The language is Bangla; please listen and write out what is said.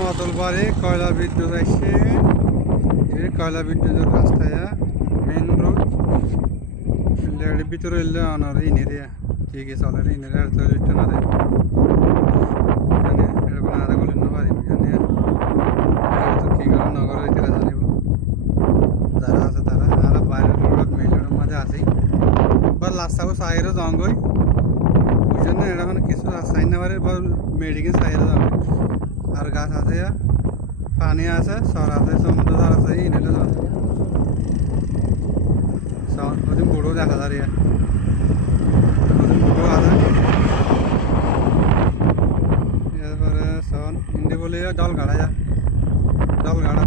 মতলবাড়ি কয়লা বিদ্যুৎ আসছে এই কয়লা বিদ্যুতের রাস্তায় মেন রোড ভিতরে এলে অনার ইনেরিয়া ঠিক আছে চলে ইনেরিয়া আর চল্লিশটা না দেয় এখানে এরকম আধা গলির না পারি এখানে তো কি করে নগর হইতে জানিব যারা আছে তারা আর বাইরের রোড মেইন রোডের মধ্যে আছেই বা লাস্টাও সাইডে জঙ্গল ওই জন্য এরকম কিছু সাইন না পারে বা মেডিকেল সাইডে জঙ্গল আর গাছ আছে পানি আছে সর আছে সমুদ্র আছে ইনেটা জঙ্গল ওদিন বড়ো দেখা যায় ওদিন বড়ো আছে এরপরে সন ইন্ডি বলে জল গাড়া যা জল গাড়া